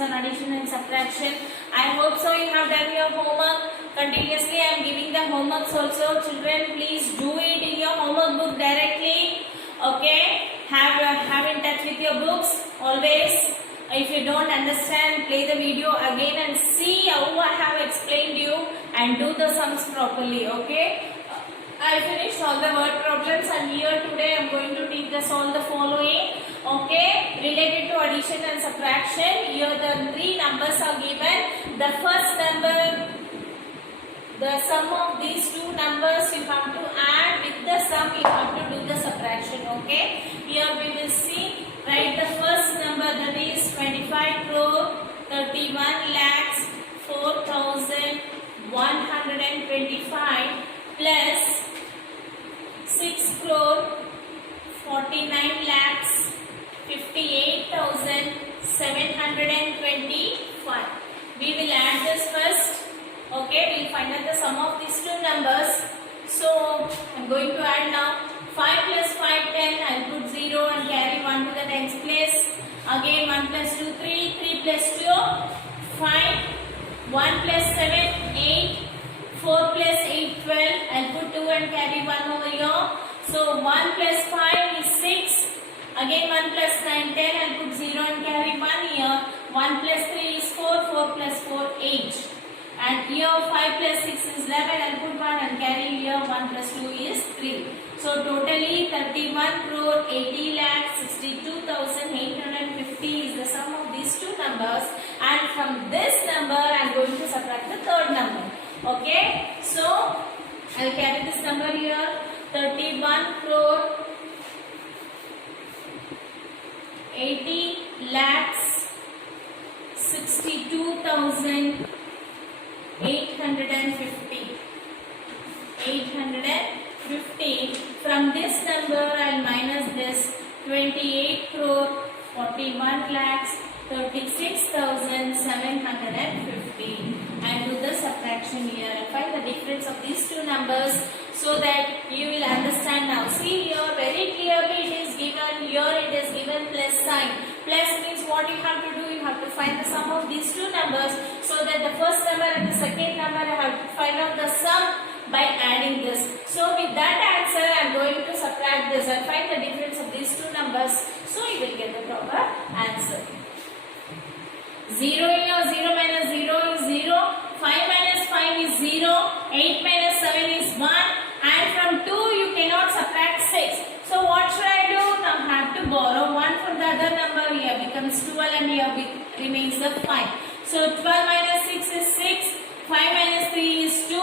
and addition and subtraction. I hope so you have done your homework. Continuously I am giving the homeworks also. Children, please do it in your homework book directly. Okay, have in touch with your books always. If you don't understand, play the video again and see how I have explained you and do the sums properly. Okay, I finished all the word problems and here today I am going to teach us all the following. Okay, related to addition and subtraction. Here the three numbers are given. The first number, the sum of these two numbers you have to add. With the sum you have to do the subtraction. Okay, here we will see. Write the first number, that is 25 crore 31 lakhs 4,125 plus 6 crore 49 lakhs 58,725. We will add this first. Okay, we will find out the sum of these two numbers. So I am going to add now. 5 plus 5, 10. I will put 0 and carry 1 to the tens place. Again 1 plus 2, 3. 3 plus 2, 5. 1 plus 7, 8. 4 plus 8, 12. I will put 2 and carry 1 over here. So 1 plus 5 is 6. Again 1 plus 9, 10. I will put 0 and carry 1 here. 1 plus 3 is 4. 4 plus 4, 8. And here 5 plus 6 is 11. I will put 1 and carry here 1 plus 2 is 3. So totally 31 crore 80 lakh 62,850 is the sum of these two numbers, and from this number I am going to subtract the third number. Okay, so I will carry this number here. 31 crore 80 lakhs 62,850. 850. From this number I will minus this 28 crore 41 lakhs 36,750 and do the subtraction here and find the difference of these two numbers so that you will understand now. See here very clearly it is given, here it is given plus sign. Plus means what you have to do, you have to find the sum of these two numbers, so that the first number and the second number I have to find out the sum by adding this. So with that answer I am going to subtract this and find the difference of these two numbers, so you will get the proper answer. 0 here, 0 minus 0 is 0, 5 minus 5 is 0, 8 minus 7 is 1, and from 2 you cannot subtract 6. So what should I do? Now I have to borrow 1 from the other number. Here becomes 12 and here remains the 5. So 12 minus 6 is 6. 5 minus 3 is 2.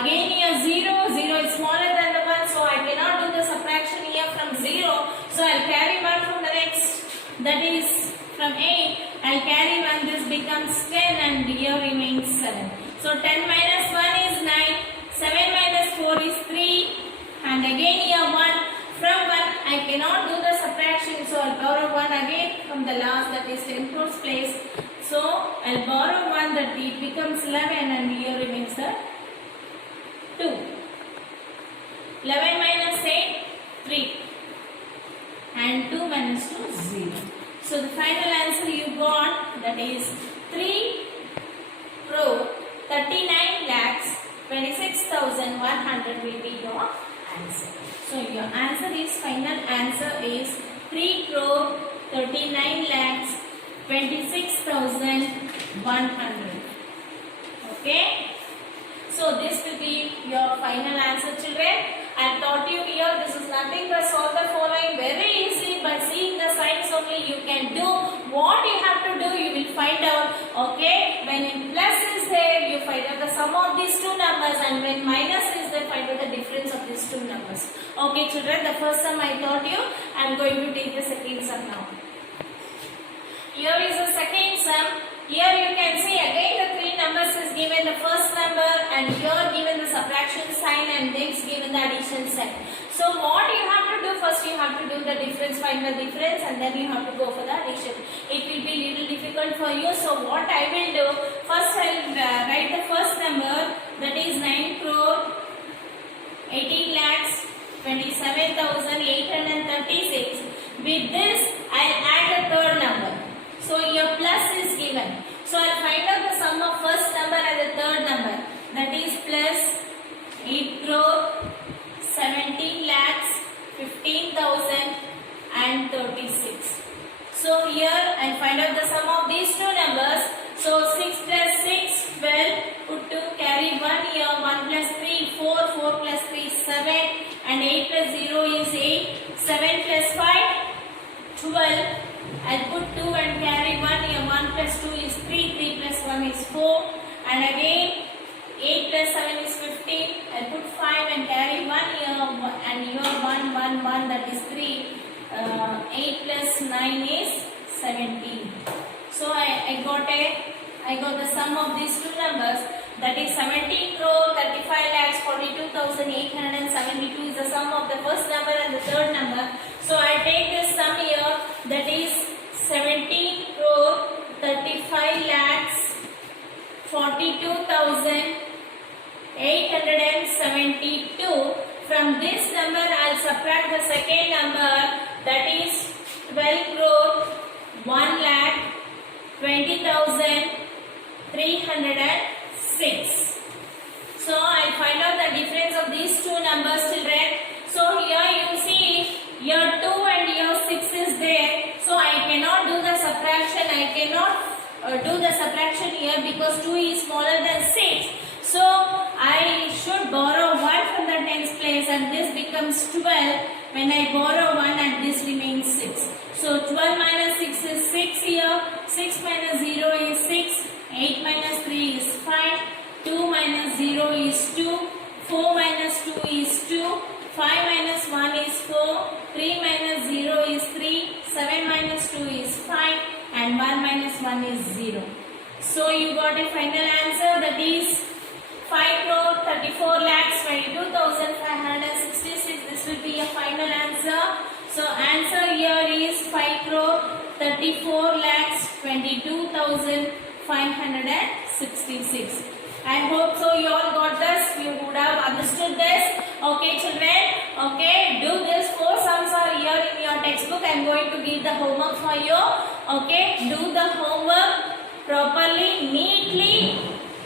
Again here 0. 0 is smaller than the 1. So I cannot do the subtraction here from 0. So I will carry 1 from the next. That is from 8. I will carry 1. This becomes 10 and here remains 7. So 10 minus 1 is 9. 7 minus 4 is 3. And again here 1. From 1 I cannot do the subtraction. So I will borrow 1 again from the last, that is 10 crores place. So I will borrow 1, that it becomes 11 and here remains the 2. 11 minus 8, 3. And 2 minus 2, 0. So the final answer you got, that is 3 crore 39 lakhs 26,100 will be your answer. So your answer is, final answer is 3 crore 39 lakhs 26,100. Okay. So this will be your final answer, children. I taught you here, this is nothing but solve the following very easily by seeing the signs only. You can do what you have to do, you will find out. Okay, when in plus is there, you find out the sum of these two numbers, and when minus is there, find out the difference of these two numbers. Okay children, the first sum I taught you. I am going to take the second sum now. Here is the second sum. Here you can see again the three numbers is given, the first number, and here given the subtraction sign, and next given the addition sign. So what you have to do, first you have to do the difference, find the difference, and then you have to go for the addition. It will be little difficult for you. So what I will do, first I will write the first number, that is 9 crore 18 lakhs 27,836. With this I will add the third number. So your plus is given. 4 plus 3 is 7 and 8 plus 0 is 8. 7 plus 5, 12. I'll put 2 and carry 1 here. 1 plus 2 is 3. 3 plus 1 is 4. And again 8 plus 7 is 15. I'll put 5 and carry 1 here. And here 1, 1, 1, that is 3. 8 plus 9 is 17. So I got the sum of these two numbers, that is 17 crore 35 lakhs 42,872 is the sum of the first number and the third number. So I take this sum here, that is 17 crore 35 lakhs 42,872. From this number I will subtract the second number, that is 12 crore 1 lakh 20,306. So I find out the difference of these two numbers, children. So here you see here 2 and here 6 is there. So I cannot do the subtraction. I cannot do the subtraction here because 2 is smaller than 6. So I should borrow 1 from the tens place and this becomes 12 when I borrow 1 and this remains 6. So 12 minus 6 is 6 here. 6 minus 0 is 6. 8 minus 3 is 5. 2 minus 0 is 2. 4 minus 2 is 2. 5 minus 1 is 4. 3 minus 0 is 3. 7 minus 2 is 5. And 1 minus 1 is 0. So you got a final answer, that is 5 crore 34 lakhs 22,566. This will be a final answer. So answer here is 5 crore 34 lakhs 22,566. I hope so you all got this. You would have understood this. Okay, children. Okay, do this. 4 sums are here in your textbook. I am going to give the homework for you. Okay, do the homework properly, neatly,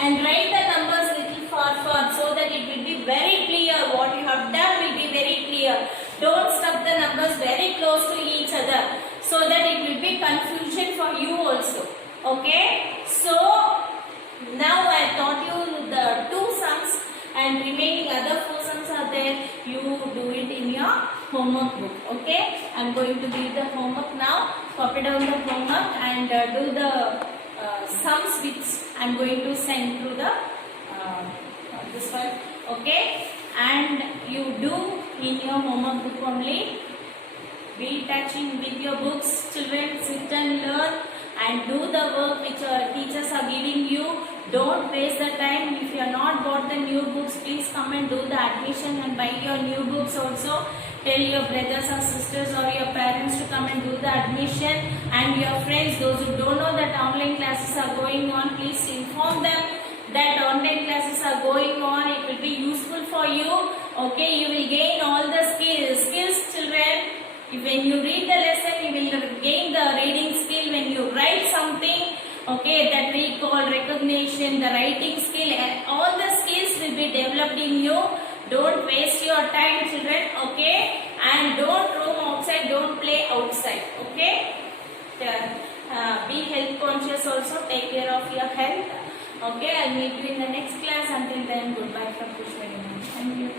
and write the numbers little far so that it will be very clear. What you have done will be very clear. Don't stuff the numbers very close to each other so that it will be confusion for you also. Okay, so now I taught you the 2 sums and remaining other 4 sums are there. You do it in your homework book. Okay, I am going to give the homework now. Copy down the homework and do the sums which I am going to send through the this one. Okay, and you do in your homework book only. Be touching with your books, children. Sit and learn and do the work which your teachers are giving you. Don't waste the time. If you have not bought the new books, please come and do the admission and buy your new books also. Tell your brothers or sisters or your parents to come and do the admission, and your friends, those who don't know that online classes are going on, please inform them that online classes are going on. It will be useful for you. Okay, you will gain all the skills, children. When you read the lesson, you will gain the reading skill. When you write something, okay, that we call recognition, the writing skill, and all the skills will be developed in you. Don't waste your time, children. Okay, and don't roam outside, don't play outside. Okay, be health conscious also. Take care of your health. Okay, I'll meet you in the next class. Until then, goodbye from Pushpari. Thank you.